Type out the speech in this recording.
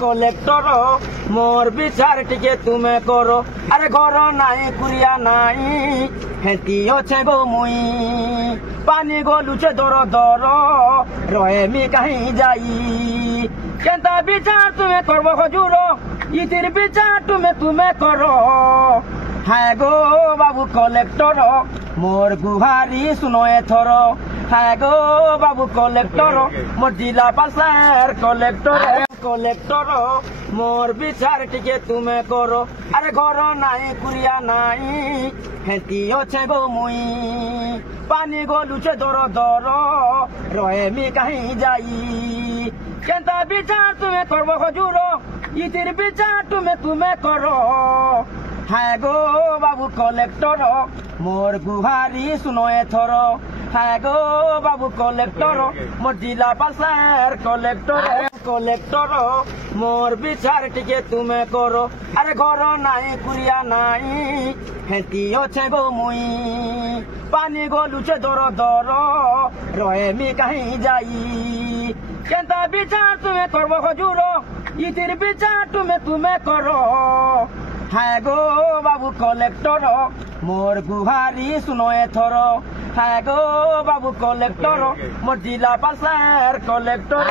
collector মোর বিচার টিকে তুমি করো আরে ঘর নাই কুড়িয়া নাই হেতি অছে গো মুই পানি গলুছে দর দর রহেমি কাহি যাই কেনতা বিচার তুমি করব হজুর ইতির বিচার তুমি করো হ্যাঁ গো বাবু কলেক্টর মোর গুহারি শুনো এথর হ্যাঁ গো বাবু কলেক্টর মোর জিলা পাশার কলেক্টর মোর বিচার টিকে তুমি করো আরে ঘর নাই কুড়িয়া নাই হেতি অছে গো মুই পানি গলুছে দর দর রহেমি কাহি যাই কেনতা বিচার তুমি করব হজুর ইতির বিচার তুমি করো হ্যাঁ গো বাবু কলেক্টর মোর গুহারি শুনো এথর হ্যাঁ গো বাবু কলেক্টর মোর জিলা পাশার কলেক্টর মোর বিচার টিকে তুমি করো আরে ঘর নাই কুড়িয়া নাই হেতি অছে গো মুই পানি গলুছে দর দর রহেমি কাহি যাই কেনতা বিচার তুমি করব হজুর ইতির বিচার তুমি করো হ্যাঁ গো বাবু কলেক্টর মোর গুহারি শুনো এথর হ্যাঁ গো বাবু কলেক্টর মোর জিলা পাশার কলেক্টর